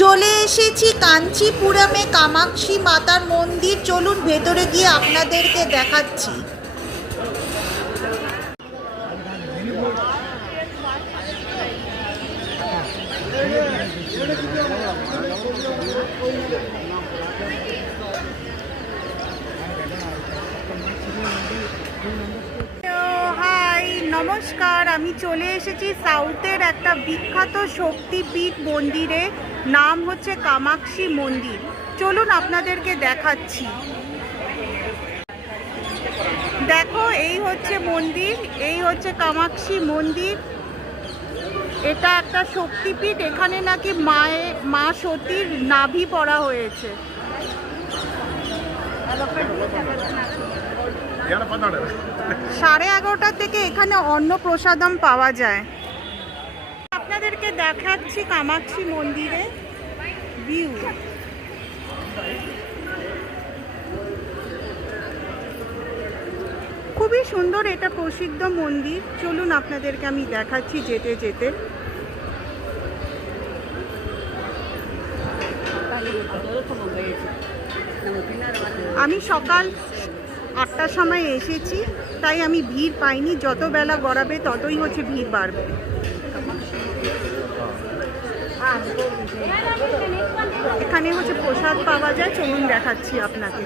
চলে এসেছি কাঞ্চিপুরমে কামাক্ষী মাতার মন্দির। চলুন ভেতরে গিয়ে আপনাদেরকে দেখাচ্ছি। হাই, নমস্কার। আমি চলে এসেছি সাউথের একটা বিখ্যাত শক্তিপীঠ মন্দিরে, নাম হচ্ছে কামাক্ষী মন্দির। চলুন আপনাদেরকে দেখাচ্ছি। দেখো, এই হচ্ছে মন্দির, এই হচ্ছে কামাক্ষী মন্দির। এটা একটা শক্তিপীঠ। এখানে নাকি মা সতীর নাভি পড়া হয়েছে। 11:30 থেকে এখানে অন্ন প্রসাদম পাওয়া যায়। আপনাদেরকে দেখাচ্ছি কামাক্ষী মন্দিরে ভিউ। খুবই সুন্দর, এটা প্রসিদ্ধ মন্দির। চলুন আপনাদেরকে আমি দেখাচ্ছি যেতে যেতে। আমি সকাল 8টার সময় এসেছি, তাই আমি ভিড় পাইনি। যত বেলা গড়াবে ততই হচ্ছে ভিড় বাড়বে। এখানে হচ্ছে প্রসাদ পাওয়া যায়, চলুন দেখাচ্ছি আপনাকে।